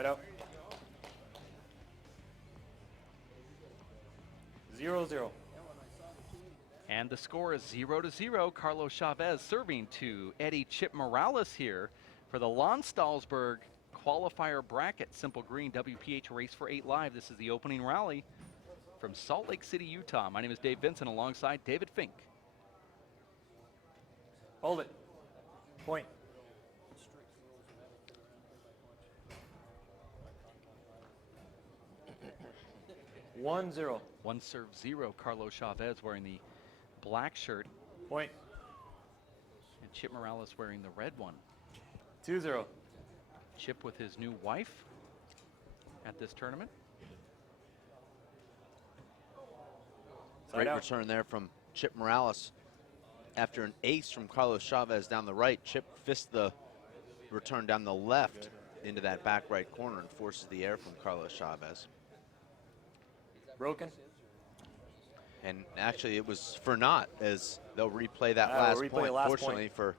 Side out. 0-0. And the score is 0-0. Carlos Chavez serving to Eddie Chip Morales here for the Lonstalsburg qualifier bracket. Simple Green WPH Race for 8 Live. This is the opening rally from Salt Lake City, Utah. My name is Dave Vincent alongside David Fink. Hold it. Point. One zero. One serve 0. Carlos Chavez wearing the black shirt. Point. And Chip Morales wearing the red one. 2-0. Chip with his new wife at this tournament. Side Great out. return there from Chip Morales. After an ace from Carlos Chavez down the right, Chip fists the return down the left into that back right corner and forces the air from Carlos Chavez. Broken. And actually it was for naught, as they'll replay that We'll last replay point, the last fortunately for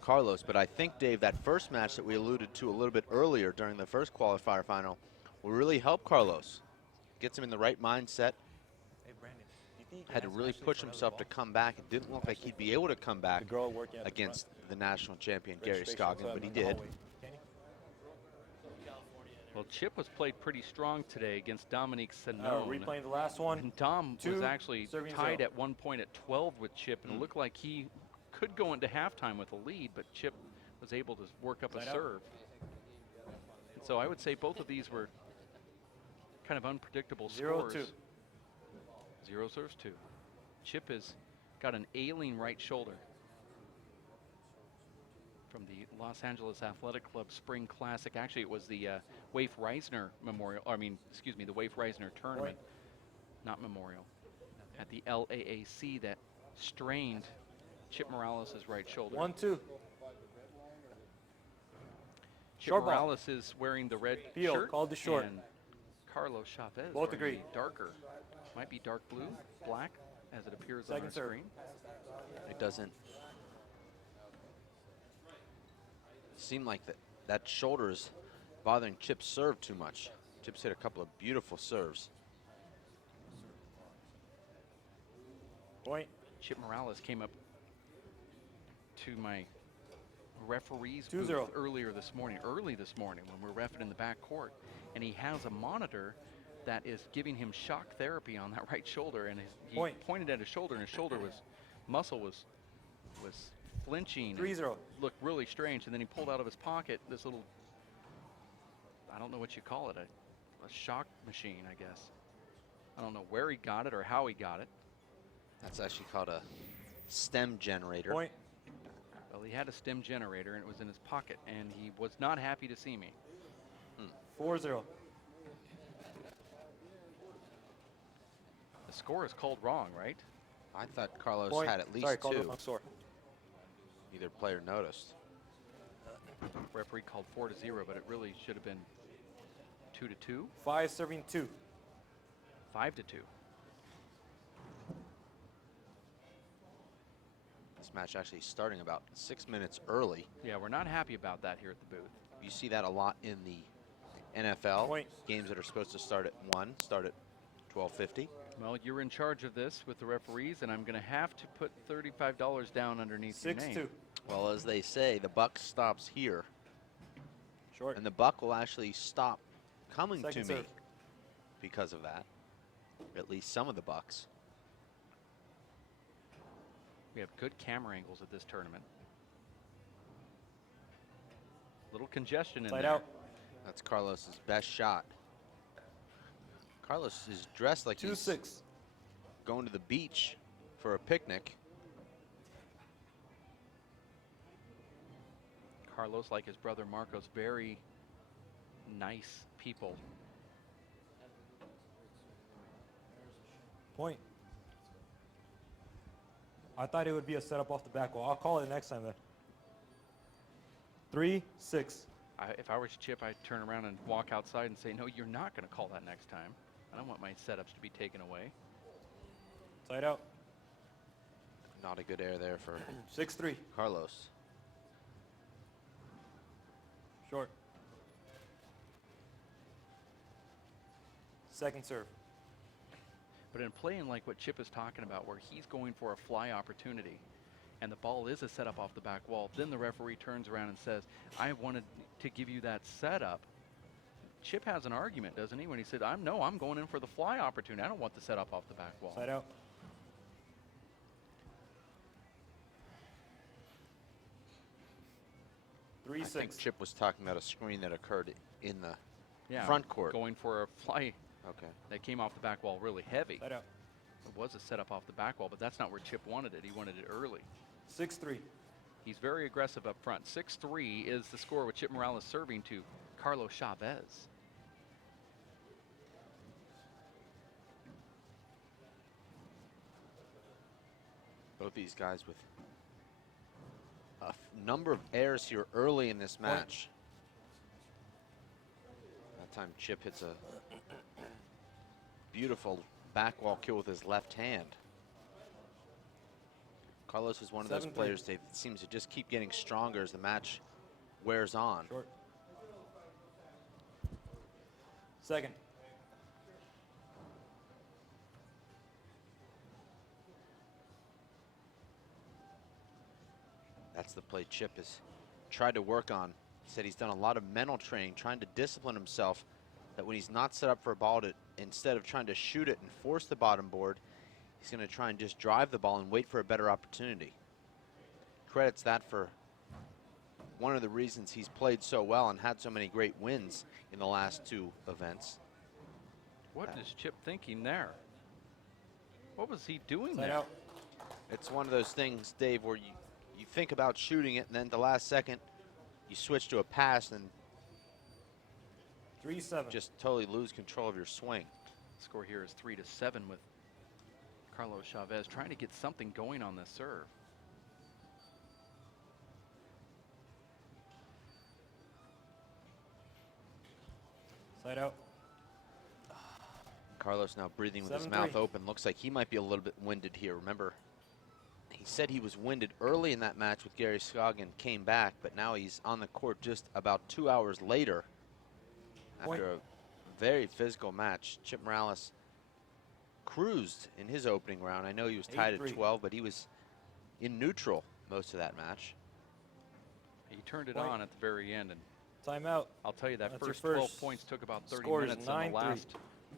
Carlos. But I think, Dave, that first match that we alluded to a little bit earlier during the first qualifier final will really help Carlos. Gets him in the right mindset. Had to really push himself to come back. It didn't look like he'd be able to come back against the national champion, Gary Scoggin, but he did. Well, Chip was played pretty strong today against Dominique Sanone. Replaying the last one. And Dom was actually serving tied 0. at one point at 12 with Chip, and it looked like he could go into halftime with a lead, but Chip was able to work up a serve. And so I would say both of these were kind of unpredictable scores. 0-2. 0 serves 2. Chip has got an ailing right shoulder from the Los Angeles Athletic Club Spring Classic. Actually, it was the Waif Reisner Memorial, the Waif Reisner Tournament, not Memorial, at the LAAC that strained Chip Morales' right shoulder. 1-2. Chip Short ball. Morales is wearing the red Field shirt. called the short. And Carlos Chavez Both wearing agree. the darker, might be dark blue, black, as it appears on Second our serve. screen. It doesn't seem like that shoulder is bothering Chip's serve too much. Chip's hit a couple of beautiful serves. Point. Chip Morales came up to my referee's 2-0. booth early this morning when we're reffing in the back court, and he has a monitor that is giving him shock therapy on that right shoulder, and he pointed at his shoulder, and his shoulder muscle was flinching. 3-0. Looked really strange, and then he pulled out of his pocket this little, I don't know what you call it, a shock machine, I guess. I don't know where he got it or how he got it. That's actually called a stem generator. Point. Well, he had a stem generator, and it was in his pocket, and he was not happy to see me. 4-0. The score is called wrong, right? I thought Carlos Point. had at least Sorry, called two. the wrong score. Neither player noticed. Referee called 4-0, but it really should have been 2-2, 5 serving 2. 5-2. This match actually starting about 6 minutes early. Yeah, we're not happy about that here at the booth. You see that a lot in the NFL. Point. Games that are supposed to start at 1 start at 12:50. Well, you're in charge of this with the referees, and I'm going to have to put $35 down underneath your name. 6-2. Well, as they say, the buck stops here, Short. and the buck will actually stop coming Second to me serve. because of that. At least some of the bucks. We have good camera angles at this tournament. Little congestion in Side there. out. That's Carlos's best shot. Carlos is dressed like he's 2-6. going to the beach for a picnic. Carlos, like his brother Marcos, very nice people. Point. I thought it would be a setup off the back wall. I'll call it next time then. 3-6. If I was Chip, I'd turn around and walk outside and say, no, you're not going to call that next time. I don't want my setups to be taken away. Side out. Not a good air there for 6-3. Carlos. Short. Second serve. But in playing like what Chip is talking about, where he's going for a fly opportunity, and the ball is a setup off the back wall, then the referee turns around and says, I wanted to give you that setup. Chip has an argument, doesn't he, when he said, I'm going in for the fly opportunity. I don't want the setup off the back wall. Side out. I think Chip was talking about a screen that occurred in the front court. Going for a fly Okay. that came off the back wall really heavy. Side out. It was a setup off the back wall, but that's not where Chip wanted it. He wanted it early. 6-3. He's very aggressive up front. 6-3 is the score with Chip Morales serving to Carlos Chavez. Both these guys with a number of errors here early in this match. That time Chip hits a beautiful back wall kill with his left hand. Carlos is one of those 7-3. players that seems to just keep getting stronger as the match wears on. Short. Second. That's the play Chip has tried to work on. He said he's done a lot of mental training, trying to discipline himself, that when he's not set up for a ball, to instead of trying to shoot it and force the bottom board, he's going to try and just drive the ball and wait for a better opportunity. Credits that for one of the reasons he's played so well and had so many great wins in the last two events. What is Chip thinking there? What was he doing Side there? out. It's one of those things, Dave, where you think about shooting it, and then the last second you switch to a pass and 3-7. just totally lose control of your swing. Score here is 3-7 with Carlos Chavez trying to get something going on this serve. Side out. Carlos now breathing with his 7-3. mouth open. Looks like he might be a little bit winded here. Remember, he said he was winded early in that match with Gary Scoggin, came back, but now he's on the court just about 2 hours later Point. after a very physical match. Chip Morales cruised in his opening round. I know he was tied at 8-3. 12, but he was in neutral most of that match. He turned it Point. on at the very end, and Timeout. I'll tell you that That's your first 12 first. points took about 30 Score is minutes, and the 9-3. last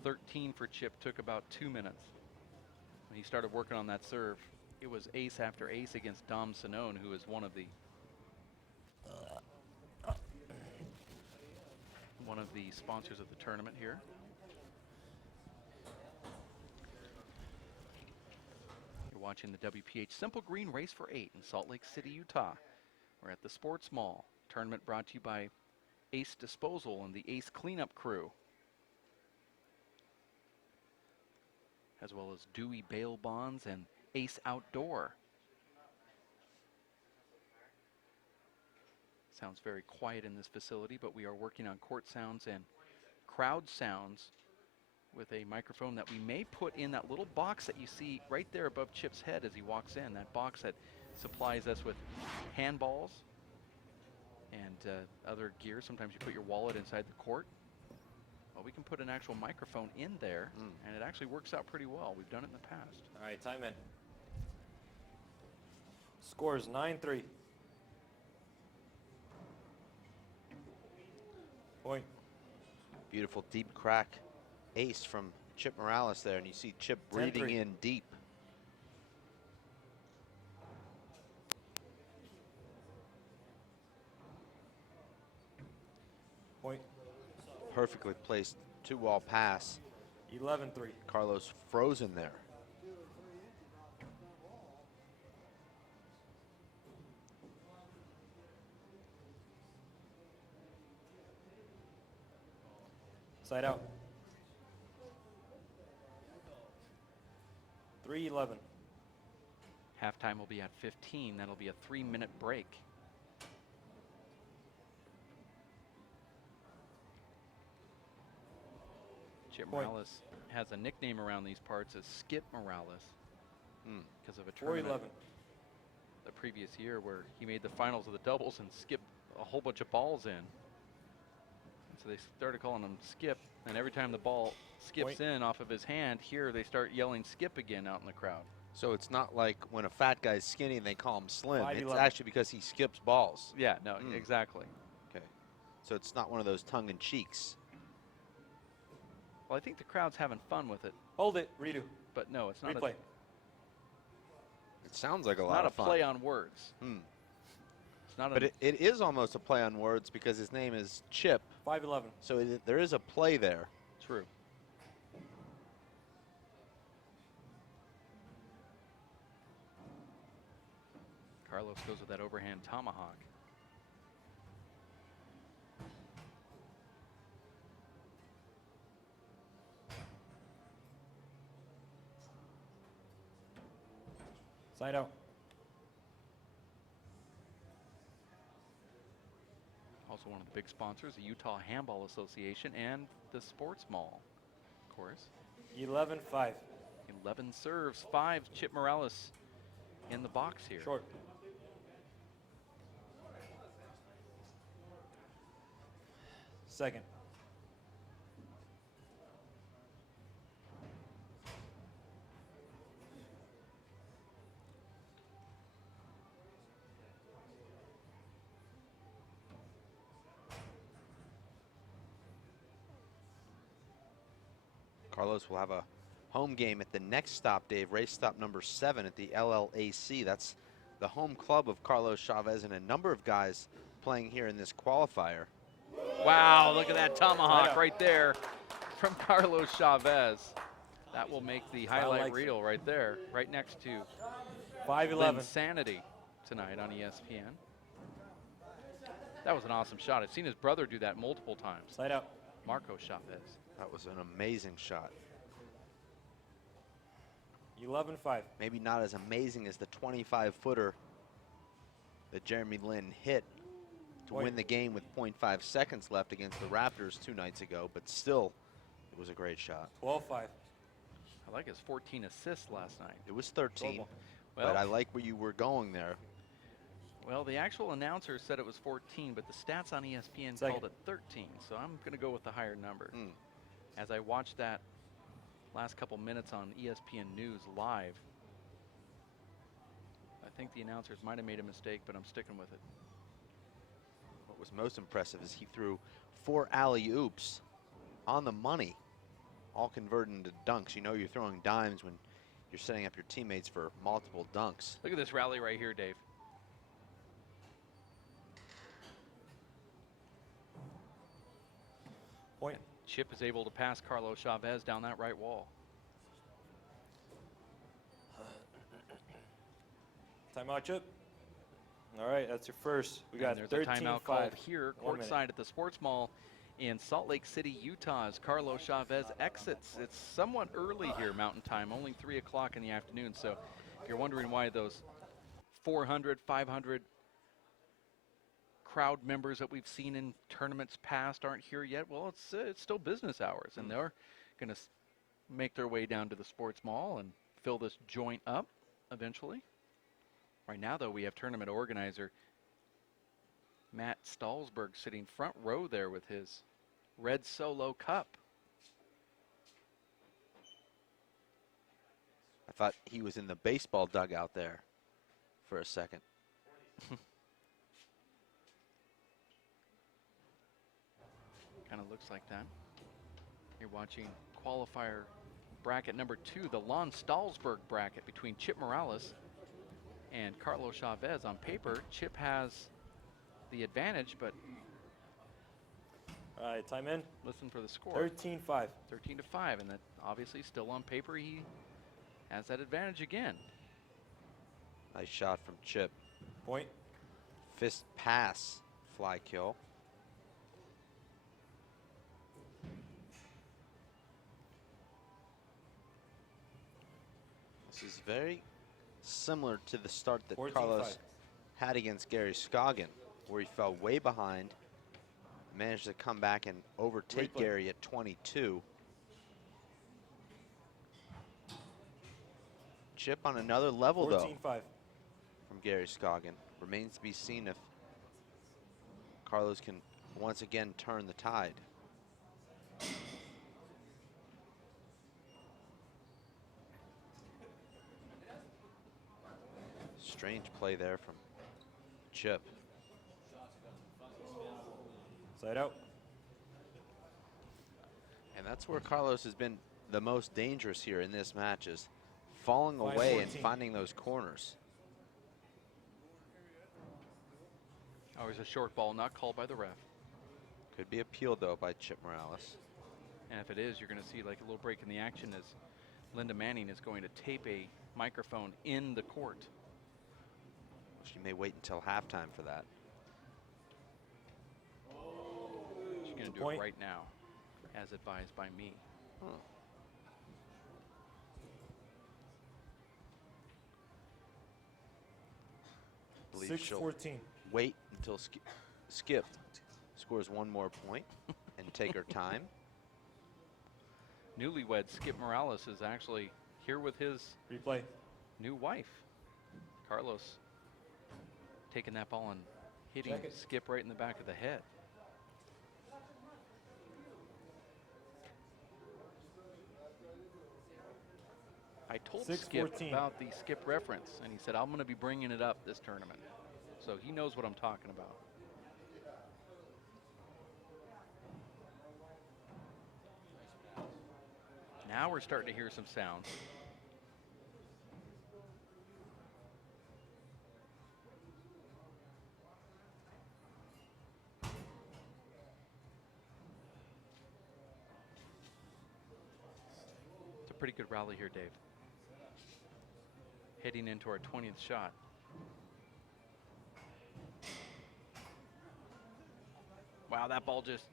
13 for Chip took about 2 minutes. When he started working on that serve, it was ace after ace against Dom Sinone, who is one of the sponsors of the tournament here. You're watching the WPH Simple Green Race for 8 in Salt Lake City, Utah. We're at the Sports Mall. Tournament brought to you by Ace Disposal and the Ace Cleanup Crew, as well as Dewey Bail Bonds and Ace Outdoor. Sounds very quiet in this facility, but we are working on court sounds and crowd sounds with a microphone that we may put in that little box that you see right there above Chip's head as he walks in. That box that supplies us with handballs and other gear. Sometimes you put your wallet inside the court. Well, we can put an actual microphone in there, and it actually works out pretty well. We've done it in the past. All right, time in. Score is 9-3. Point. Beautiful deep crack ace from Chip Morales there, and you see Chip breathing 10-3. in deep. Point. Perfectly placed two-wall pass. 11-3. Carlos frozen there. Side out. 3-11. Halftime will be at 15. That'll be a 3-minute break. Chip Point. Morales has a nickname around these parts as Skip Morales because of a 4-11. tournament the previous year where he made the finals of the doubles and skipped a whole bunch of balls in. And So they started calling him Skip, and every time the ball skips Point. in off of his hand, here they start yelling Skip again out in the crowd. So it's not like when a fat guy's skinny and they call him slim. It's 5'11". actually because he skips balls. Yeah, no, Mm. exactly. Okay. So it's not one of those tongue-in-cheeks. Well, I think the crowd's having fun with it, Hold it. Redo. but no, it's not. Replay. It sounds like a It's lot not of a fun. play on words. Hmm. It's not. But it is almost a play on words because his name is Chip. 5'11". So there is a play there. True. Carlos goes with that overhand tomahawk. Side out. Also one of the big sponsors, the Utah Handball Association and the Sports Mall, of course. 11-5. 11 serves, 5. Chip Morales in the box here. Short. Second. Carlos will have a home game at the next stop, Dave, race stop number 7 at the LLAC. That's the home club of Carlos Chavez and a number of guys playing here in this qualifier. Wow, look at that tomahawk out. right there from Carlos Chavez. That will make the highlight likes it. reel right there, right next to 5'11". Insanity tonight on ESPN. That was an awesome shot. I've seen his brother do that multiple times. Side out. Marco Chavez. That was an amazing shot. 11-5. Maybe not as amazing as the 25-footer that Jeremy Lin hit to Point. win the game with 0.5 seconds left against the Raptors 2 nights ago, but still, it was a great shot. 12-5. I like his 14 assists last night. It was 13, Well, but I like where you were going there. well, the actual announcer said it was 14, but the stats on ESPN Second. called it 13, so I'm going to go with the higher number. Mm. As I watched that last couple minutes on ESPN News live, I think the announcers might have made a mistake, but I'm sticking with it. What was most impressive is he threw 4 alley-oops on the money, all converted into dunks. You know you're throwing dimes when you're setting up your teammates for multiple dunks. Look at this rally right here, Dave. Point. Chip is able to pass Carlos Chavez down that right wall. Timeout, Chip. All right, that's your first. We got And there's a timeout 13-5. called here, 1 minute. courtside at the Sports Mall in Salt Lake City, Utah, as Carlos Chavez exits. It's somewhat early here, Mountain Time, only 3 o'clock in the afternoon. So if you're wondering why those 400, 500 crowd members that we've seen in tournaments past aren't here yet, well, it's still business hours, and they're going to make their way down to the Sports Mall and fill this joint up eventually. Right now, though, we have tournament organizer Matt Stalsberg sitting front row there with his red Solo cup. I thought he was in the baseball dugout there for a second. Kind of looks like that. You're watching qualifier bracket number 2, the Lon Stalsberg bracket between Chip Morales and Carlos Chavez. On paper, Chip has the advantage, but All right, time in. listen for the score. 13-5. 13-5, and that obviously still on paper he has that advantage again. Nice shot from Chip. Point. Fist pass, fly kill. This is very similar to the start that 14-5. Carlos had against Gary Scoggin, where he fell way behind, managed to come back and overtake Replay. Gary at 22. Chip on another level, though, 14-5. from Gary Scoggin. Remains to be seen if Carlos can once again turn the tide. Strange play there from Chip. Side out. And that's where Carlos has been the most dangerous here in this match, is falling Line away and 14. finding those corners. Always a short ball, not called by the ref. Could be appealed, though, by Chip Morales. And if it is, you're going to see like a little break in the action as Linda Manning is going to tape a microphone in the court. She may wait until halftime for that. She's going to do Point. it right now, as advised by me. Huh. Believe she'll 6-14. wait until Skip scores one more point and take her time. Newlywed Skip Morales is actually here with his Replay. new wife. Carlos taking that ball and hitting Check it. Skip right in the back of the head. I told Skip 6-14. about the Skip reference, and he said, I'm going to be bringing it up this tournament. So he knows what I'm talking about. Now we're starting to hear some sounds. It's a pretty good rally here, Dave. Heading into our 20th shot. Wow, that ball just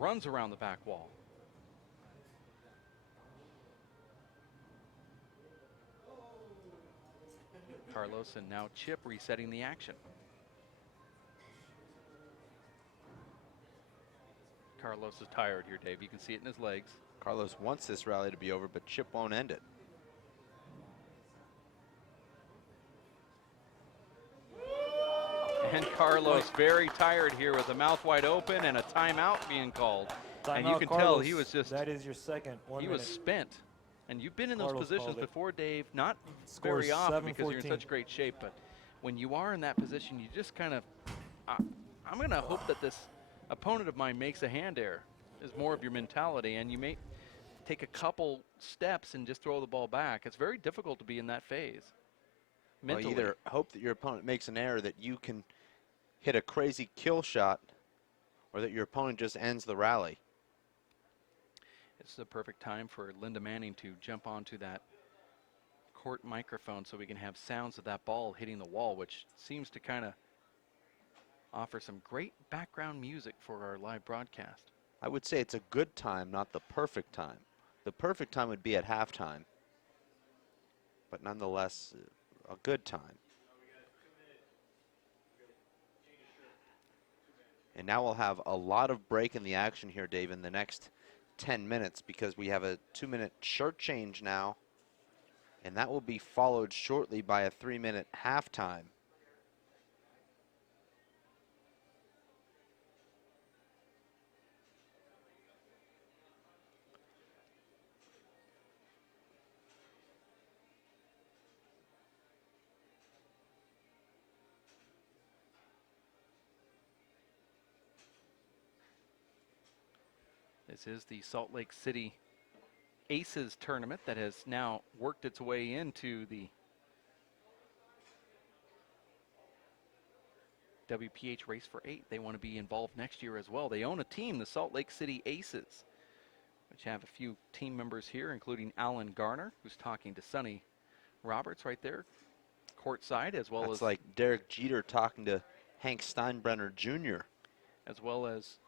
runs around the back wall. Carlos and now Chip resetting the action. Carlos is tired here, Dave. You can see it in his legs. Carlos wants this rally to be over, but Chip won't end it. And Carlos very tired here with the mouth wide open and a timeout being called. And you Timeout, can tell Carlos. he was just, That is your second. 1 he minute. was spent. And you've been in those Carlos positions called it. before, Dave, not Score very often because you're in 7-14. such great shape, but when you are in that position, you just kind of, I'm going to hope that this opponent of mine makes a hand error is more of your mentality, and you may take a couple steps and just throw the ball back. It's very difficult to be in that phase. Well, Mentally. either hope that your opponent makes an error that you can hit a crazy kill shot, or that your opponent just ends the rally. It's the perfect time for Linda Manning to jump onto that court microphone so we can have sounds of that ball hitting the wall, which seems to kind of offer some great background music for our live broadcast. I would say it's a good time, not the perfect time. The perfect time would be at halftime, but nonetheless, a good time. And now we'll have a lot of break in the action here, Dave, in the next 10 minutes, because we have a 2-minute shirt change now, and that will be followed shortly by a 3-minute halftime. This is the Salt Lake City Aces tournament that has now worked its way into the WPH Race for 8. They want to be involved next year as well. They own a team, the Salt Lake City Aces, which have a few team members here, including Alan Garner, who's talking to Sonny Roberts right there, courtside, as well That's as like Derek Jeter talking to Hank Steinbrenner Jr. as well as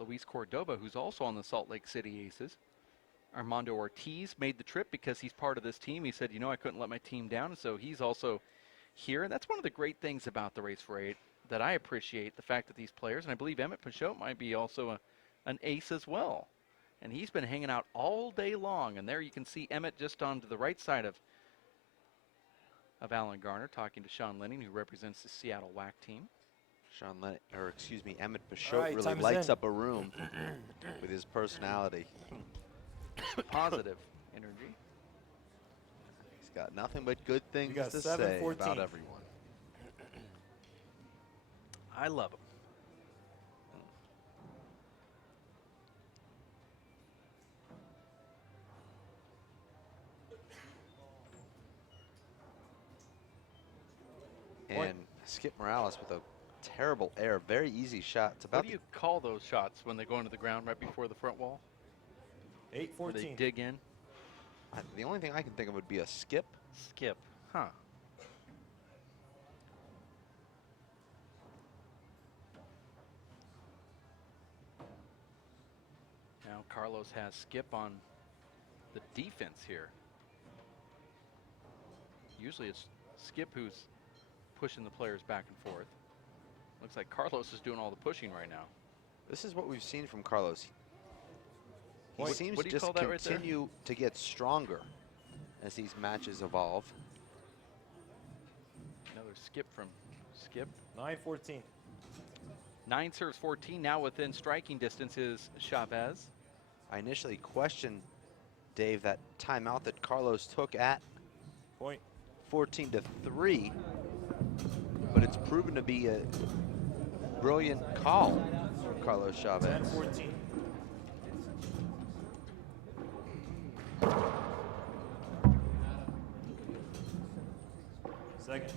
Luis Cordova, who's also on the Salt Lake City Aces. Armando Ortiz made the trip because he's part of this team. He said, you know, I couldn't let my team down, so he's also here. And that's one of the great things about the Race for 8 that I appreciate, the fact that these players, and I believe Emmett Peugeot might be also an ace as well. And he's been hanging out all day long. And there you can see Emmett just on to the right side of Alan Garner talking to Sean Lenning, who represents the Seattle WAC team. Emmett Peugeot All right, really time is lights in. up a room with his personality. Positive energy. He's got nothing but good things got to 7, say 14. about everyone. I love him. And Skip Morales with a terrible error. Very easy shot. It's about What do you call those shots when they go into the ground right before the front wall? 8, Where 14. they dig in? the only thing I can think of would be a skip. Skip. Huh. Now Carlos has Skip on the defense here. Usually it's Skip who's pushing the players back and forth. Looks like Carlos is doing all the pushing right now. This is what we've seen from Carlos. He What seems do to you just call that right there? continue to get stronger as these matches evolve. Another skip from Skip. 9, 14. 9 serves 14. Now within striking distance is Chavez. I initially questioned, Dave, that timeout that Carlos took at Point. 14-3, but it's proven to be a brilliant call for Carlos 10, Chavez. 14. Second.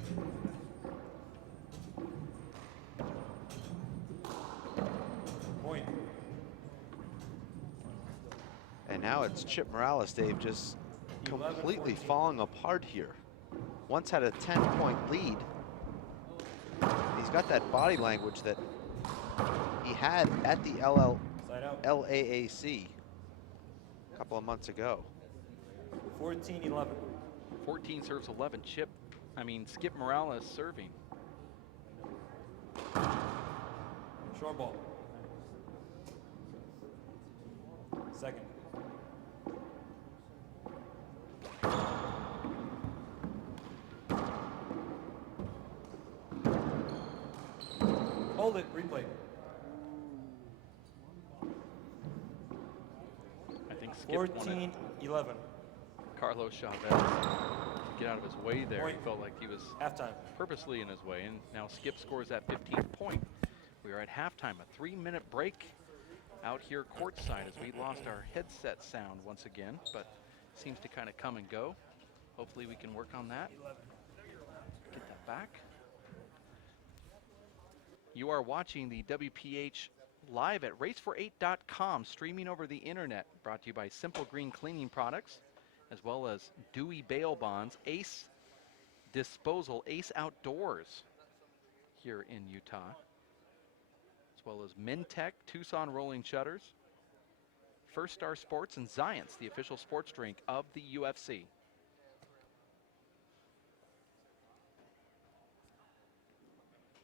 Point. And now it's Chip Morales, Dave, just 11, completely 14. falling apart here. Once had a 10-point lead. He's got that body language that he had at the Side out. LAAC a couple of months ago. 14, 11. 14 serves 11. Skip Morales serving. Short ball. Second. Hold it. Replay. I think Skip wanted 14, 11. Carlos Chavez to get out of his way there. He Point. felt like he was Halftime. purposely in his way, and now Skip scores that 15th point. We are at halftime, a 3-minute break out here courtside as we lost our headset sound once again, but seems to kind of come and go. Hopefully we can work on that. Get that back. You are watching the WPH live at racefor8.com, streaming over the internet, brought to you by Simple Green Cleaning Products, as well as Dewey Bail Bonds, Ace Disposal, Ace Outdoors here in Utah, as well as Mintech, Tucson Rolling Shutters, First Star Sports, and Zions, the official sports drink of the UFC.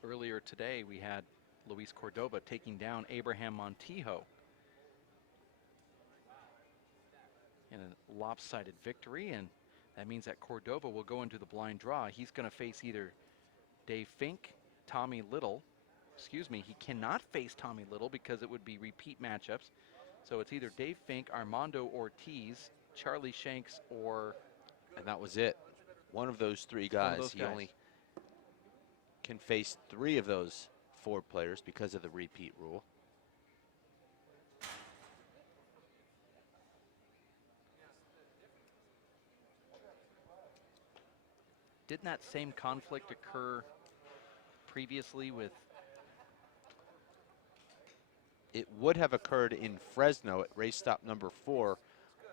Earlier today, we had Luis Cordova taking down Abraham Montijo in a lopsided victory, and that means that Cordova will go into the blind draw. He's going to face either Dave Fink, Tommy Little. Excuse me, he cannot face Tommy Little because it would be repeat matchups. So it's either Dave Fink, Armando Ortiz, Charlie Shanks, or... And that was it. One of those three guys. He only can face 3 of those 4 players because of the repeat rule. Didn't that same conflict occur previously with... It would have occurred in Fresno at race stop number 4,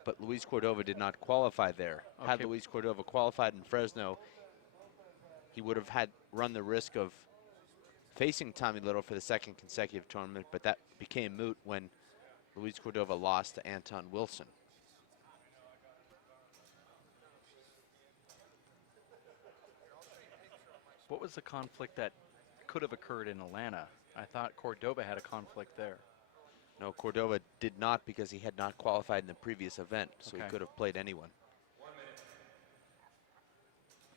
but Luis Cordova did not qualify there. Okay. Had Luis Cordova qualified in Fresno, he would have run the risk of facing Tommy Little for the 2nd consecutive tournament, but that became moot when Luis Cordova lost to Anton Wilson. What was the conflict that could have occurred in Atlanta? I thought Cordova had a conflict there. No, Cordova did not because he had not qualified in the previous event, so Okay. he could have played anyone.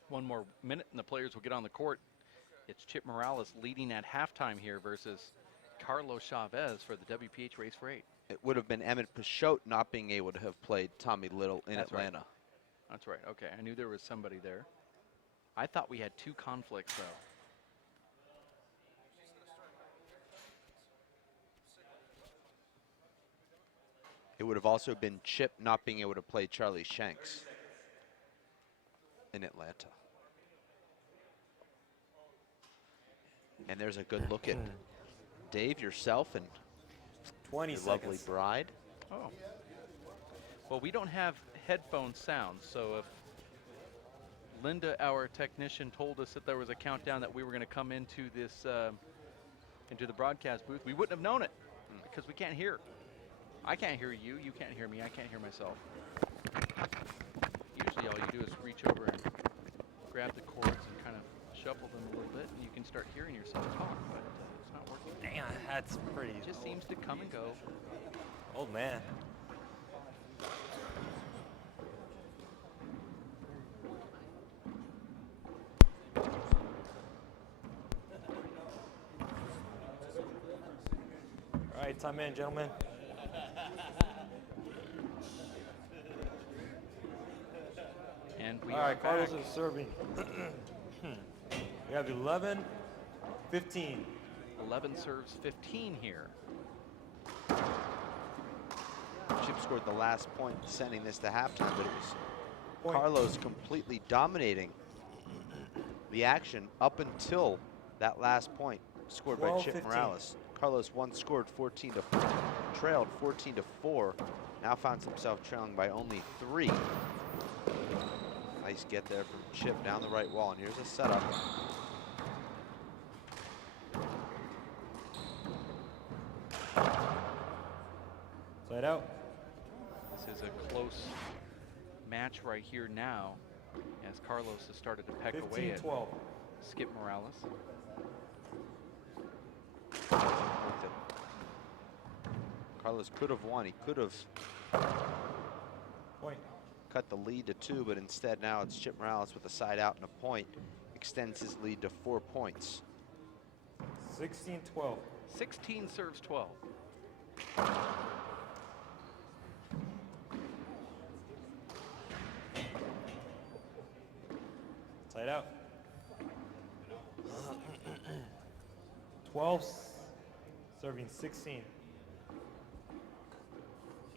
1 more minute and the players will get on the court. It's Chip Morales leading at halftime here versus Carlos Chavez for the WPH Race for 8. It would have been Emmett Peixote not being able to have played Tommy Little in That's right. Atlanta. That's right. Okay, I knew there was somebody there. I thought we had 2 conflicts, though. It would have also been Chip not being able to play Charlie Shanks in Atlanta. And there's a good look at Dave, yourself, and 20 your seconds. lovely bride. Oh. Well, we don't have headphone sound, so if Linda, our technician, told us that there was a countdown that we were going to come into this, into the broadcast booth, we wouldn't have known it because we can't hear. I can't hear you. You can't hear me. I can't hear myself. Usually all you do is reach over and grab the cords and kind of shuffle them a little bit, and you can start hearing yourself talk, but it's not working. Damn, that's pretty. It just seems to come and go. Old man. All right, time in, gentlemen. And we All are right, Carlos back. is serving. We have 11, 15. 11 serves 15 here. Chip scored the last point, sending this to halftime, but it was Point. Carlos completely dominating the action up until that last point scored by 12, Chip 15. Morales. Carlos once scored 14 to 4, trailed 14 to 4, now finds himself trailing by only 3. Nice get there from Chip down the right wall, and here's a setup. Side out. This is a close match right here now, as Carlos has started to peck away 15, at 12. Skip Morales. Carlos could have won. He could have Point. cut the lead to 2, but instead now it's Chip Morales with a side out and a point. Extends his lead to 4 points. 16, 12. 16 serves 12. Side out. 12, serving 16.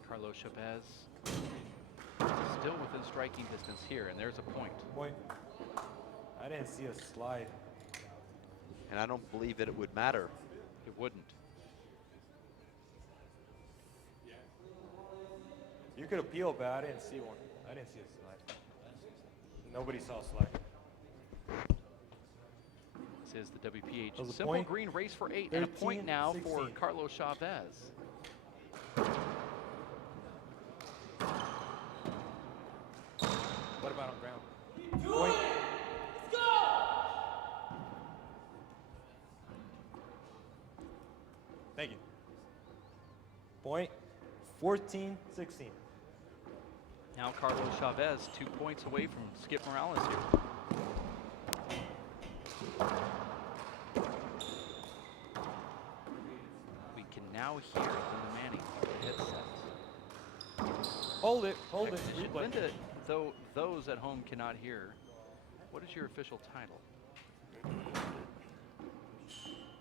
Carlos Chavez still within striking distance here, and there's a point. Point. I didn't see a slide. And I don't believe that it would matter. It wouldn't. You could appeal, but I didn't see one. I didn't see a slide. Nobody saw a slide. This is the WPH That was a Simple point. Green race for 8, and a point 13, now 16. for Carlos Chavez. What about on ground? Point. Thank you. Point. 14, 16. Now Carlos Chavez 2 points away from Skip Morales here. We can now hear Linda Manning on the headset. Hold it. Hold it. Technician Replay. Linda, though those at home cannot hear, what is your official title?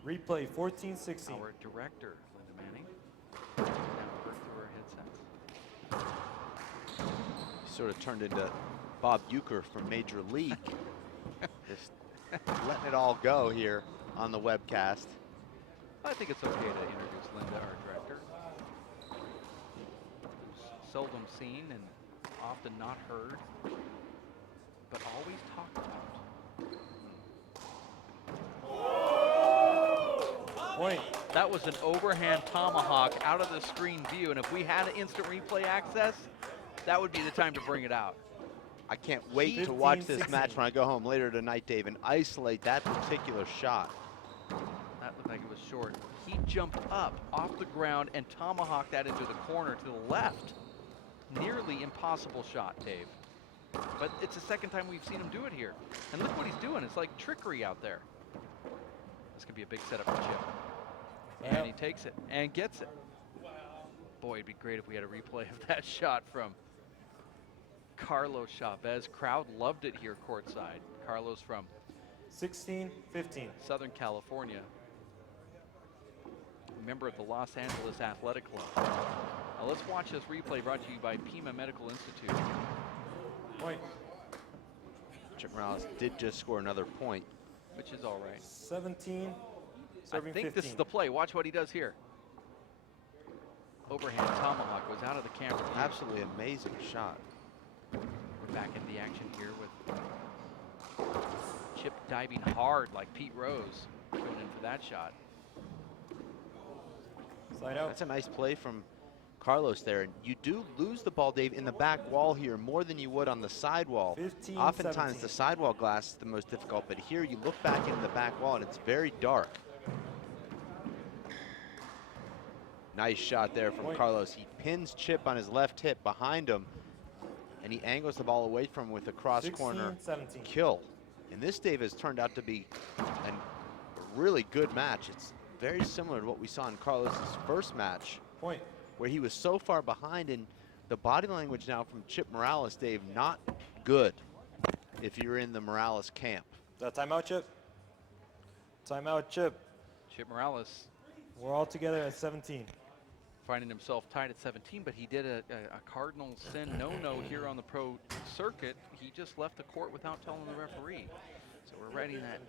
Replay 14, 16. Our director, Linda Manning. Now heard through her headsets. Sort of turned into Bob Uecker from Major League. Just letting it all go here on the webcast. I think it's okay to introduce Linda, our director, who's seldom seen and often not heard, but always talked about. Point. That was an overhand tomahawk out of the screen view, and if we had instant replay access, that would be the time to bring it out. I can't wait to 15, watch this 16. match when I go home later tonight, Dave, and isolate that particular shot. That looked like it was short. He jumped up off the ground and tomahawked that into the corner to the left. Nearly impossible shot, Dave. But it's the second time we've seen him do it here. And look what he's doing. It's like trickery out there. This could be a big setup for Chip. Yeah. And he takes it and gets it. Boy, it'd be great if we had a replay of that shot from Carlos Chavez. Crowd loved it here courtside. Carlos from 16-15. Southern California, a member of the Los Angeles Athletic Club. Now let's watch this replay brought to you by Pima Medical Institute. Point. Chip Morales did just score another point. Which is all right. 17, I serving think 15. this is the play. Watch what he does here. Overhand tomahawk was out of the camera. Absolutely amazing shot. We're back in the action here with Chip diving hard like Pete Rose going in for that shot. Slide out. That's a nice play from Carlos there. And you do lose the ball, Dave, in the back wall here more than you would on the sidewall. 15, Oftentimes 17. the sidewall glass is the most difficult, but here you look back in the back wall and it's very dark. Nice shot there from Point. Carlos. He pins Chip on his left hip behind him, and he angles the ball away from him with a cross 16, corner 17. kill. And this, Dave, has turned out to be a really good match. It's very similar to what we saw in Carlos's first match, Point. where he was so far behind, and the body language now from Chip Morales, Dave, not good if you're in the Morales camp. Is that timeout, Chip? Timeout, Chip. Chip Morales We're all together at 17. finding himself tied at 17, but he did a cardinal sin no-no here on the pro circuit. He just left the court without telling the referee. So we're writing that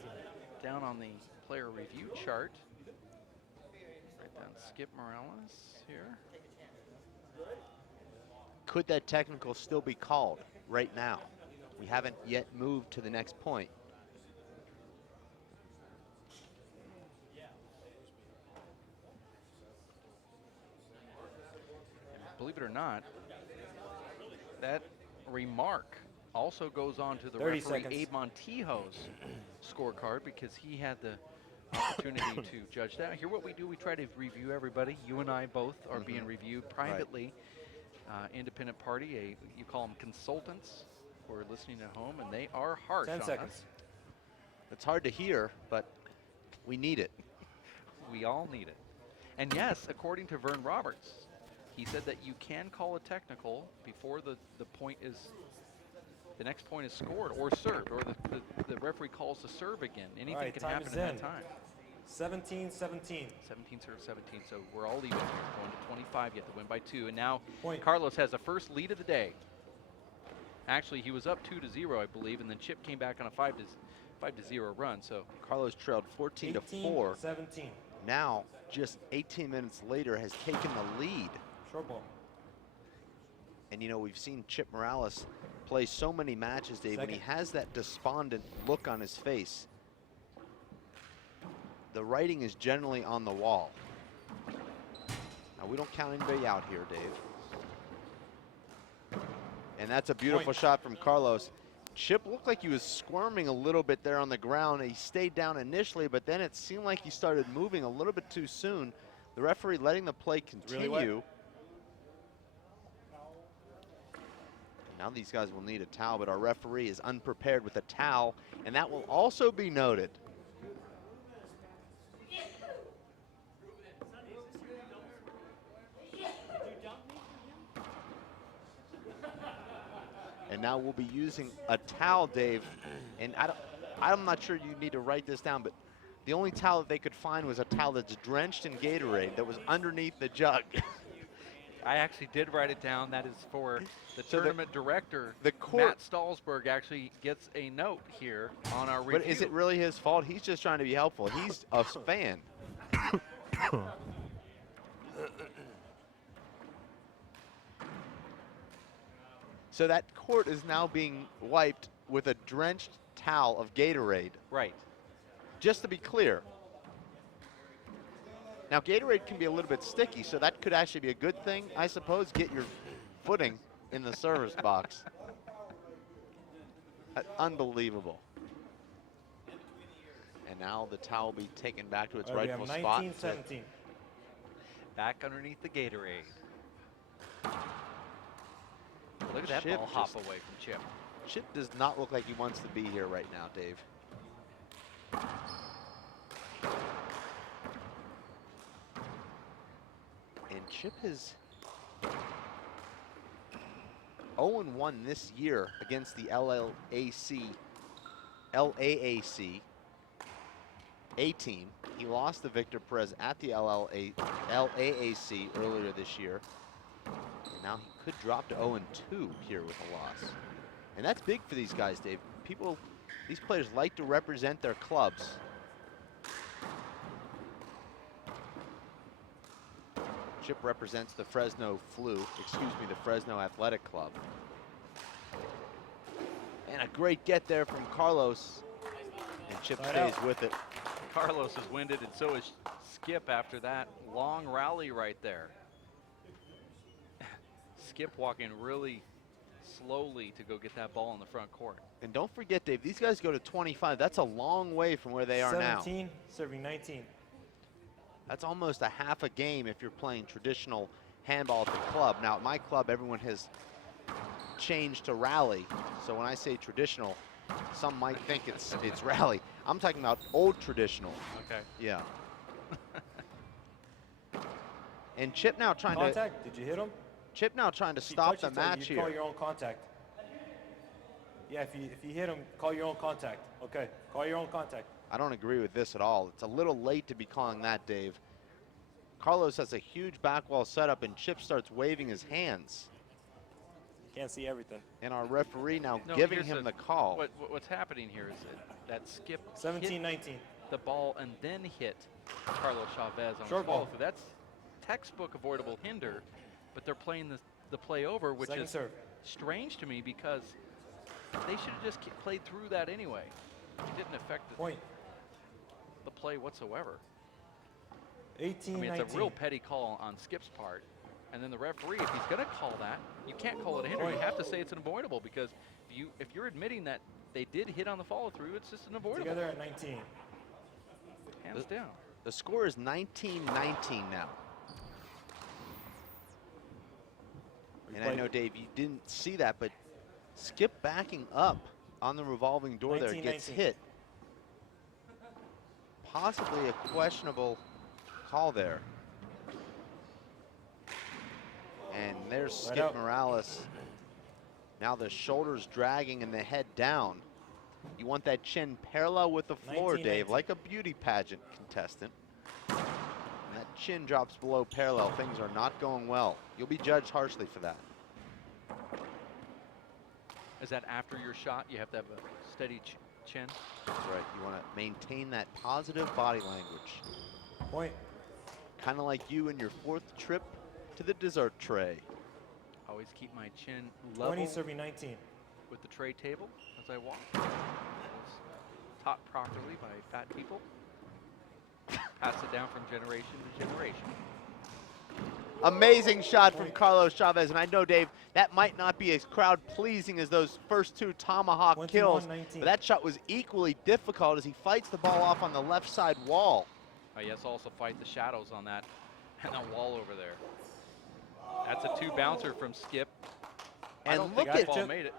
down on the player review chart. Write down Skip Morales here. Could that technical still be called right now? We haven't yet moved to the next point. Believe it or not, that remark also goes on to the 30 referee seconds. Abe Montijo's scorecard, because he had the opportunity to judge that. Here what we do, we try to review everybody. You and I both are being reviewed privately. Independent party, you call them consultants who are listening at home, and they are harsh 10 on seconds. us. It's hard to hear, but we need it. We all need it. And yes, according to Vern Roberts, he said that you can call a technical before the next point is scored or served, or the referee calls the serve again. Anything right, can time happen is in that in. time. 17, 17. 17 serve 17, so we're all even here. Going to 25, you have to win by 2. And now Point. Carlos has the first lead of the day. Actually, he was up 2-0, I believe, and then Chip came back on a 5-0 run. So Carlos trailed 14 to 18, 4. 17. Now, just 18 minutes later, has taken the lead. Short ball. And you know, we've seen Chip Morales play so many matches, Dave, when he Second. has that despondent look on his face. The writing is generally on the wall. Now, we don't count anybody out here, Dave. And that's a beautiful Point. shot from Carlos. Chip looked like he was squirming a little bit there on the ground. He stayed down initially, but then it seemed like he started moving a little bit too soon. The referee letting the play continue. Really wet. Now these guys will need a towel, but our referee is unprepared with a towel, and that will also be noted. And now we'll be using a towel, Dave. And I'm not sure you need to write this down, but the only towel that they could find was a towel that's drenched in Gatorade that was underneath the jug. I actually did write it down. That is for the So tournament director. the court- Matt Stallsberg actually gets a note here on our review. But is it really his fault? He's just trying to be helpful. He's a fan. So that court is now being wiped with a drenched towel of Gatorade. Right. Just to be clear. Now, Gatorade can be a little bit sticky, so that could actually be a good thing, I suppose. Get your footing in the service box. Unbelievable. And now the towel will be taken back to its All right, we rightful have spot. 19, 17. Back underneath the Gatorade. Look at that Chip ball hop just- away from Chip. Chip does not look like he wants to be here right now, Dave. And Chip is 0-1 this year against the LAAC A team. He lost to Victor Perez at the LAAC earlier this year. And now he could drop to 0-2 here with a loss. And that's big for these guys, Dave. These players like to represent their clubs. Chip represents the Fresno Athletic Club. And a great get there from Carlos. And Chip stays with it. Carlos is winded, and so is Skip after that long rally right there. Skip walking really slowly to go get that ball in the front court. And don't forget, Dave, these guys go to 25. That's a long way from where they are now. 17, serving 19. That's almost a half a game if you're playing traditional handball at the club. Now, at my club, everyone has changed to rally. So when I say traditional, some might think it's rally. I'm talking about old traditional. Okay. Yeah. And Chip now trying Contact? Did you hit him? Chip now trying to If he stop the touches you, match you here. call your own contact. Yeah, if you hit him, call your own contact. Okay, call your own contact. I don't agree with this at all. It's a little late to be calling that, Dave. Carlos has a huge back wall setup, and Chip starts waving his hands. Can't see everything. And our referee now No, giving here's him the call. What's happening here is that Skip 17, hit 19. the ball and then hit Carlos Chavez on Short the ball. follow-through. That's textbook avoidable hinder, but they're playing the play over, which Second is serve. strange to me because they should have just played through that anyway. It didn't affect Point. the play whatsoever. 18, I mean, 19. it's a real petty call on Skip's part. And then the referee, if he's going to call that, you can't call it a hinder. You have to say it's an avoidable because if you're admitting that they did hit on the follow-through, it's just an avoidable. Together at 19. Hands down. The score is 19-19 now. And I know, Dave, you didn't see that, but Skip backing up on the revolving door there 19, gets 19. hit. Possibly a questionable call there. And there's Right Skip out. Morales. Now the shoulders dragging and the head down. You want that chin parallel with the floor, 19, Dave, 19. like a beauty pageant contestant. And that chin drops below parallel. Things are not going well. You'll be judged harshly for that. Is that after your shot? You have to have a steady chin? That's right. You want to maintain that positive body language. Point. Kind of like you in your 4th trip to the dessert tray. Always keep my chin level 20, serving 19. with the tray table as I walk. It's taught properly by fat people. Pass it down from generation to generation. Amazing shot from Carlos Chavez. And I know, Dave, that might not be as crowd pleasing as those first 2 tomahawk 21, kills, 19. but that shot was equally difficult as he fights the ball off on the left side wall. Yes, also fight the shadows on that and that wall over there. That's a 2 bouncer from Skip. I And don't look think that at ball Chip. made it.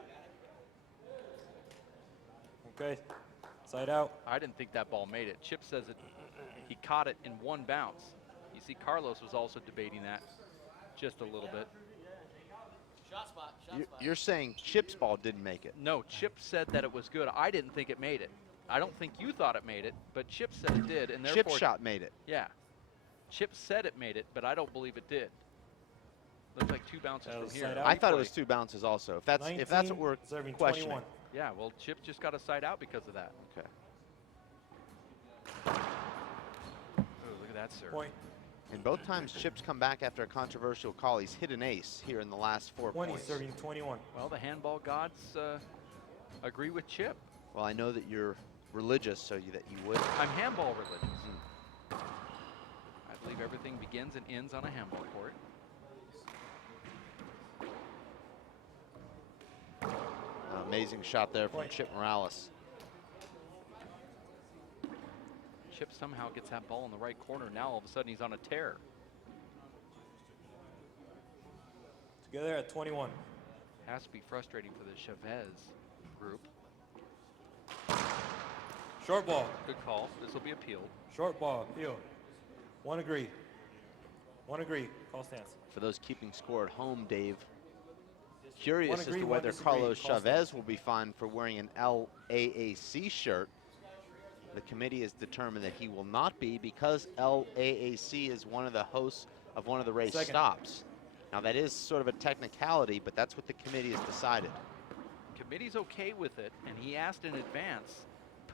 Okay, side out. I didn't think that ball made it. Chip says it. He caught it in 1 bounce. You see, Carlos was also debating that just a little bit. You're saying Chip's ball didn't make it. No, Chip said that it was good. I didn't think it made it. I don't think you thought it made it, but Chip said it did, and therefore Chip's shot made it. Yeah, Chip said it made it, but I don't believe it did. Looks like 2 bounces That from was here. side out. I thought it Replay. was 2 bounces also. If that's 19, what we're serving questioning. 21. Yeah, well, Chip just got a side out because of that. Okay. Oh, look at that serve. Point. And both times Chip's come back after a controversial call. He's hit an ace here in the last 4 20, points. serving 21. Well, the handball gods agree with Chip. Well, I know that you're religious, so that you would. I'm handball religious. I believe everything begins and ends on a handball court. An amazing shot there from Point. Chip Morales. Chip somehow gets that ball in the right corner. Now all of a sudden he's on a tear. Together at 21. Has to be frustrating for the Chavez group. Short ball. Good call. This will be appealed. Short ball. Field. 1 agree. 1 agree. Call stance. For those keeping score at home, Dave, Curious as agree, to one whether disagree. Carlos Call Chavez will be fined for wearing an LAAC shirt. The committee has determined that he will not be because LAAC is one of the hosts of one of the race Second. stops. Now that is sort of a technicality, but that's what the committee has decided. Committee's okay with it, and he asked in advance,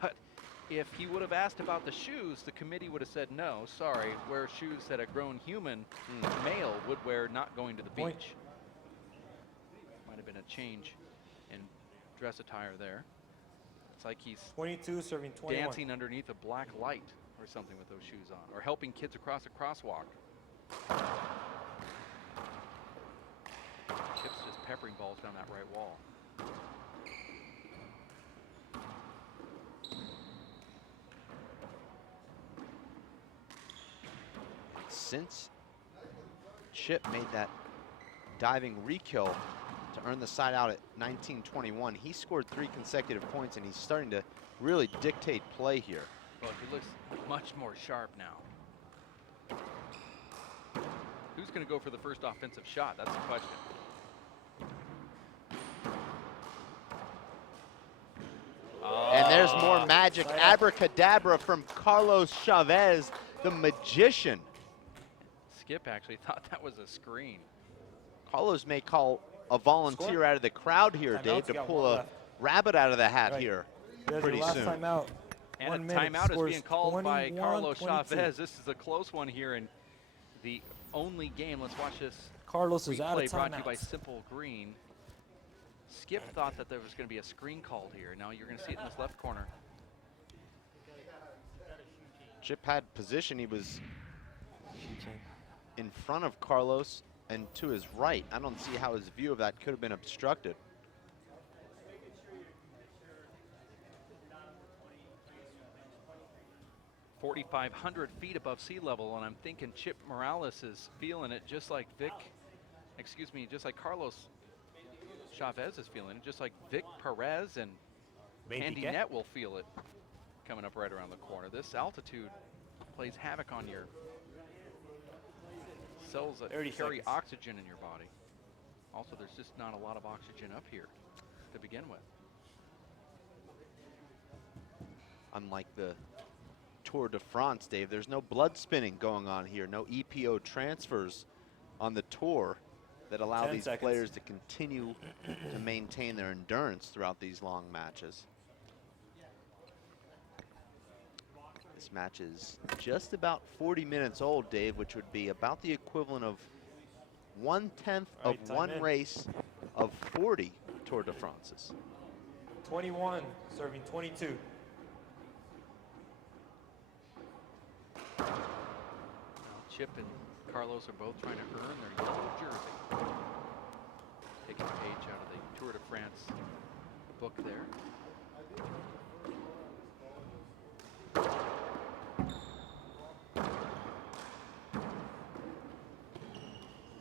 but if he would have asked about the shoes, the committee would have said, no, sorry, wear shoes that a grown human male would wear not going to the Point. beach. Might have been a change in dress attire there. It's like he's 22 serving 21. dancing underneath a black light or something with those shoes on, or helping kids across a crosswalk. Chip's just peppering balls down that right wall. Since Chip made that diving re-kill to earn the side out at 19-21, he scored 3 consecutive points, and he's starting to really dictate play here. Well, he looks much more sharp now. Who's going to go for the first offensive shot? That's the question. And there's more magic abracadabra from Carlos Chavez, the magician. Skip actually thought that was a screen. Carlos may call a volunteer out of the crowd here, Timeout's Dave, to got pull one a left. rabbit out of the hat Right. here There's pretty your last soon. timeout. And 1 a minute, timeout is scores being called by 21, Carlos 22. Chavez. This is a close one here in the only game. Let's watch this Carlos is out of replay brought to you by timeouts. Simple Green. Skip thought that there was going to be a screen called here. Now you're going to see it in this left corner. Chip had position. He was in front of Carlos and to his right. I don't see how his view of that could have been obstructed. .4,500 feet above sea level, and I'm thinking Chip Morales is feeling it just like just like Carlos Chavez is feeling it, just like Vic Perez and Andy Net will feel it coming up right around the corner. This altitude plays havoc on your cells that 30 carry seconds. oxygen in your body. Also, there's just not a lot of oxygen up here to begin with. Unlike the Tour de France, Dave, there's no blood spinning going on here, no EPO transfers on the tour that allow 10 these seconds. players to continue to maintain their endurance throughout these long matches. This match is just about 40 minutes old, Dave, which would be about the equivalent of 1/10 of Right, time one in. race of 40 Tour de France's. 21 serving 22. Now, Chip and Carlos are both trying to earn their yellow jersey. Taking a page out of the Tour de France book there.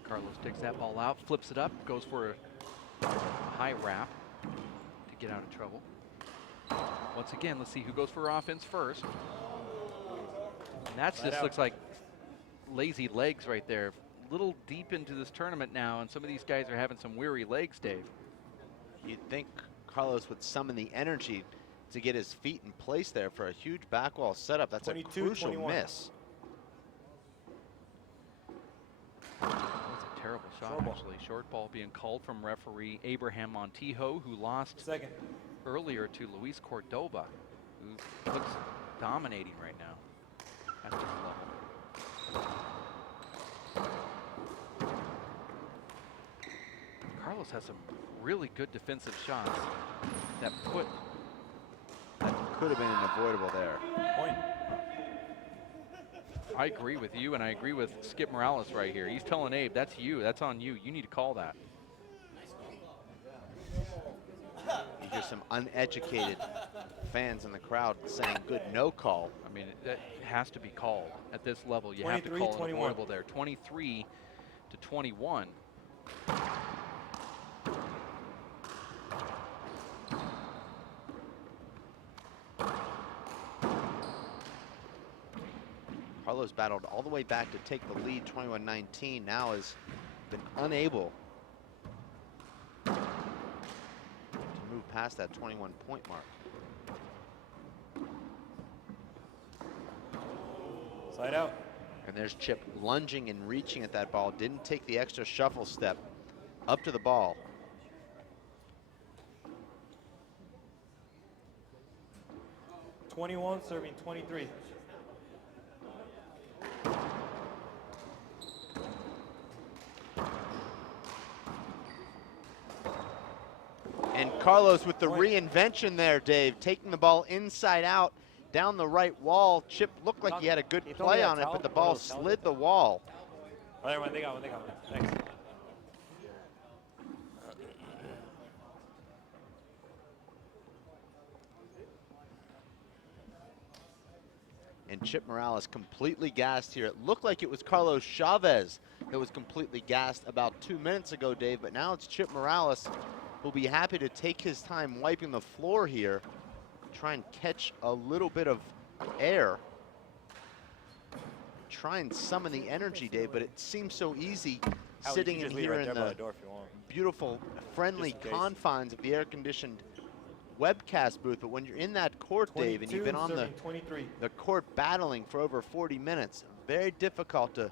Carlos takes that ball out, flips it up, goes for a high wrap to get out of trouble. Once again, let's see who goes for offense first. And that Right just out. looks like lazy legs right there. Little deep into this tournament now, and some of these guys are having some weary legs, Dave. You'd think Carlos would summon the energy to get his feet in place there for a huge backwall setup. That's a 22, crucial 21. miss. That's a terrible shot, Short ball. actually. Short ball being called from referee Abraham Montijo, who lost Second. earlier to Luis Cordoba, who looks dominating right now at this level. Carlos has some really good defensive shots that Could have been unavoidable there. Point. I agree with you, and I agree with Skip Morales right here. He's telling Abe, that's you, that's on you. You need to call that. You hear some uneducated fans in the crowd saying good no call. I mean, that has to be called at this level. You have to 23, call it 21. avoidable there. 23 to 21. Carlos battled all the way back to take the lead 21-19. Now has been unable to move past that 21-point mark. Side out. And there's Chip lunging and reaching at that ball. Didn't take the extra shuffle step up to the ball. '21 serving 23. And Carlos with the reinvention there, Dave, taking the ball inside out, down the right wall. Chip looked like he had a good play on it, but the ball slid the wall. Oh, never mind, they got one, Thanks. And Chip Morales completely gassed here. It looked like it was Carlos Chavez that was completely gassed about 2 minutes ago, Dave, but now it's Chip Morales who'll be happy to take his time wiping the floor here, try and catch a little bit of air. Try and summon the energy, Dave, but it seems so easy sitting in here in the beautiful, friendly confines of the air-conditioned webcast booth. But when you're in that court, Dave, and you've been on the court battling for over 40 minutes, very difficult to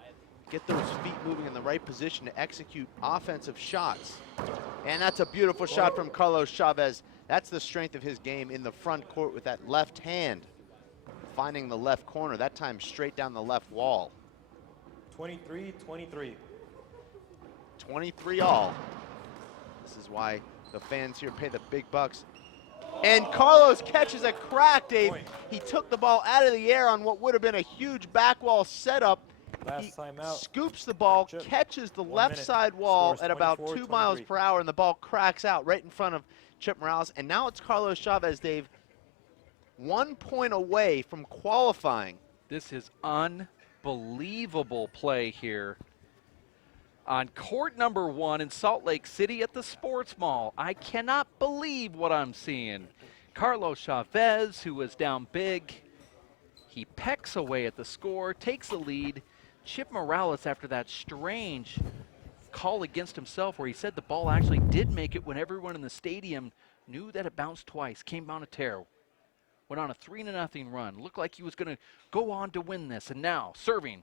get those feet moving in the right position to execute offensive shots. And that's a beautiful shot from Carlos Chavez. That's the strength of his game in the front court with that left hand, finding the left corner, that time straight down the left wall. 23-23. 23 all. This is why the fans here pay the big bucks. And Carlos catches a crack, Dave. He took the ball out of the air on what would have been a huge back wall setup. He scoops the ball, catches the left side wall at about 2 miles per hour, and the ball cracks out right in front of Chip Morales. And now it's Carlos Chavez, Dave, 1 point away from qualifying. This is unbelievable play here on court number 1 in Salt Lake City at the Sports Mall. I cannot believe what I'm seeing. Carlos Chavez, who was down big, he pecks away at the score, takes the lead. Chip Morales, after that strange call against himself where he said the ball actually did make it when everyone in the stadium knew that it bounced twice, came on a tear, went on a 3-0 run, looked like he was going to go on to win this, and now serving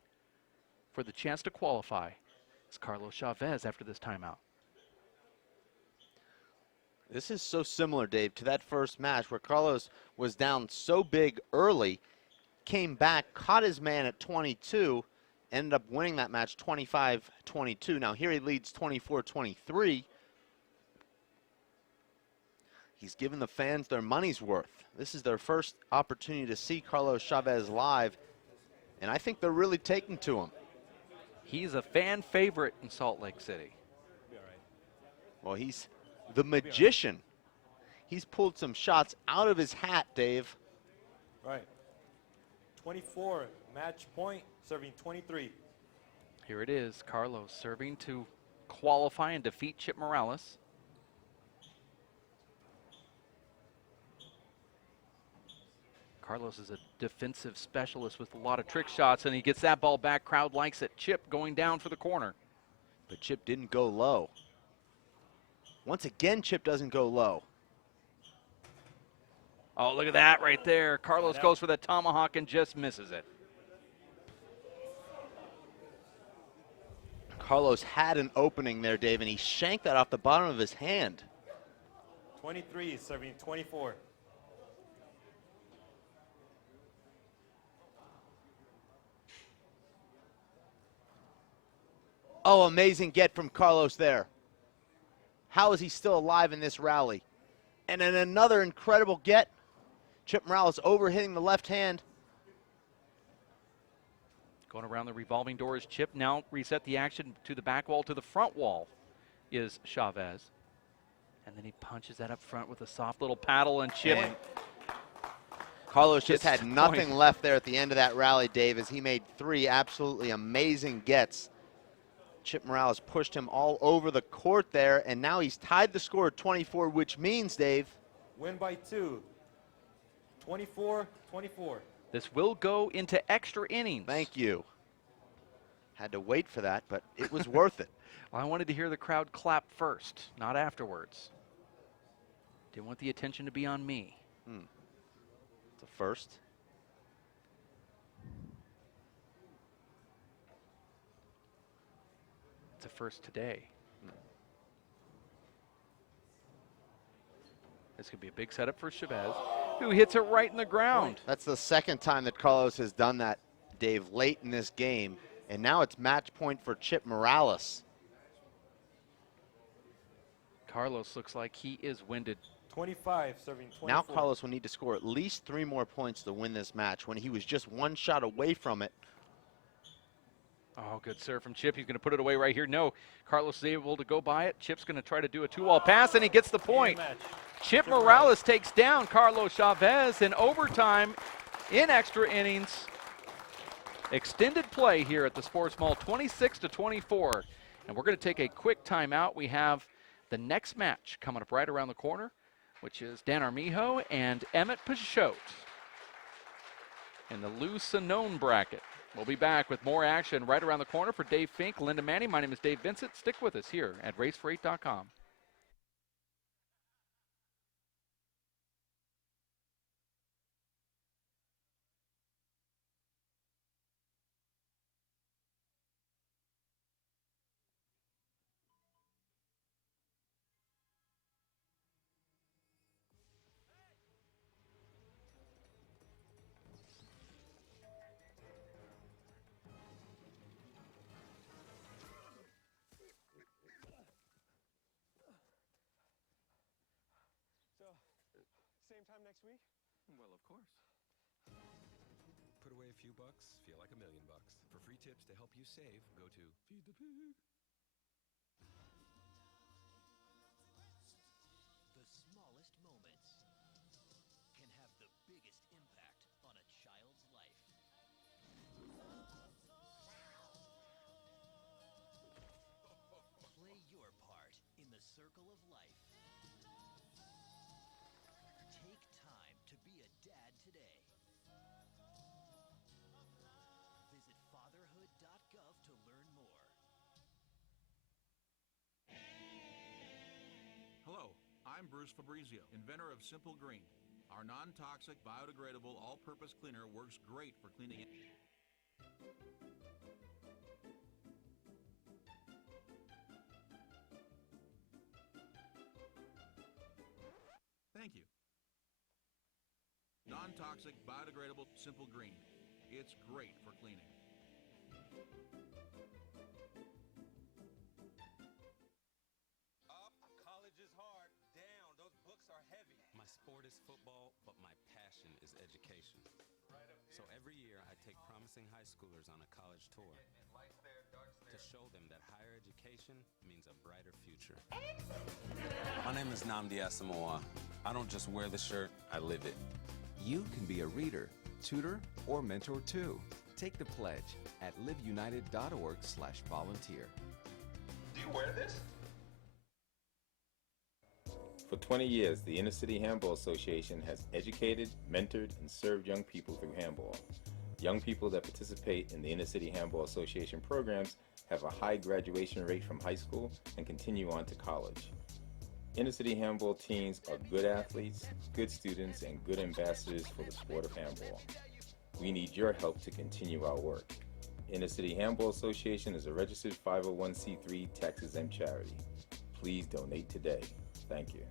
for the chance to qualify is Carlos Chavez after this timeout. This is so similar, Dave, to that first match where Carlos was down so big early, came back, caught his man at 22, ended up winning that match 25-22. Now here he leads 24-23. He's given the fans their money's worth. This is their first opportunity to see Carlos Chavez live, and I think they're really taking to him. He's a fan favorite in Salt Lake City. Well, he's the magician. He's pulled some shots out of his hat, Dave. Right. 24, match point, serving 23. Here it is, Carlos serving to qualify and defeat Chip Morales. Carlos is a defensive specialist with a lot of trick shots, and he gets that ball back. Crowd likes it. Chip going down for the corner. But Chip didn't go low. Once again, Chip doesn't go low. Oh, look at that right there. Carlos goes for the tomahawk and just misses it. Carlos had an opening there, Dave, and he shanked that off the bottom of his hand. 23, serving 24. Oh, amazing get from Carlos there. How is he still alive in this rally? And then another incredible get. Chip Morales overhitting the left hand. Going around the revolving doors, Chip now reset the action to the back wall, to the front wall is Chavez. And then he punches that up front with a soft little paddle, and Chip. And Carlos just had nothing left there at the end of that rally, Dave, as he made 3 absolutely amazing gets. Chip Morales pushed him all over the court there, and now he's tied the score at 24, which means, Dave, win by 2. 24-24. This will go into extra innings. Thank you. Had to wait for that, but it was worth it. Well, I wanted to hear the crowd clap first, not afterwards. Didn't want the attention to be on me. It's a first. It's a first today. This could be a big setup for Chavez, who hits it right in the ground. That's the second time that Carlos has done that, Dave, late in this game. And now it's match point for Chip Morales. Carlos looks like he is winded. 25, serving 24. Now Carlos will need to score at least 3 more points to win this match when he was just 1 shot away from it. Oh, good serve from Chip. He's going to put it away right here. No, Carlos is able to go by it. Chip's going to try to do a 2-wall pass, and he gets the point. Chip Morales takes down Carlos Chavez in overtime in extra innings. Extended play here at the Sports Mall, 26-24. And we're going to take a quick timeout. We have the next match coming up right around the corner, which is Dan Armijo and Emmett Peixote in the Lou Sonone bracket. We'll be back with more action right around the corner. For Dave Fink, Linda Manning, my name is Dave Vincent. Stick with us here at racefor8.com. Same time next week? Well, of course. Put away a few bucks, feel like $1 million. For free tips to help you save, go to Feed the Pig. The smallest moments can have the biggest impact on a child's life. Play your part in the circle of life. Take time to be a dad today. Visit fatherhood.gov to learn more. Hello, I'm Bruce Fabrizio, inventor of Simple Green. Our non-toxic, biodegradable, all-purpose cleaner works great for cleaning. Thank you. Non-toxic, biodegradable, Simple Green. It's great for cleaning. Up, college is hard. Down, those books are heavy. My sport is football, but my passion is education. So every year I take promising high schoolers on a college tour to show them that higher education means a brighter future. My name is Nnamdi Asamoah. I don't just wear the shirt, I live it. You can be a reader, tutor, or mentor too. Take the pledge at liveunited.org/volunteer. Do you wear this? For 20 years, the Inner City Handball Association has educated, mentored, and served young people through handball. Young people that participate in the Inner City Handball Association programs have a high graduation rate from high school and continue on to college. Inner City Handball teams are good athletes, good students, and good ambassadors for the sport of handball. We need your help to continue our work. Inner City Handball Association is a registered 501c3 tax-exempt charity. Please donate today. Thank you.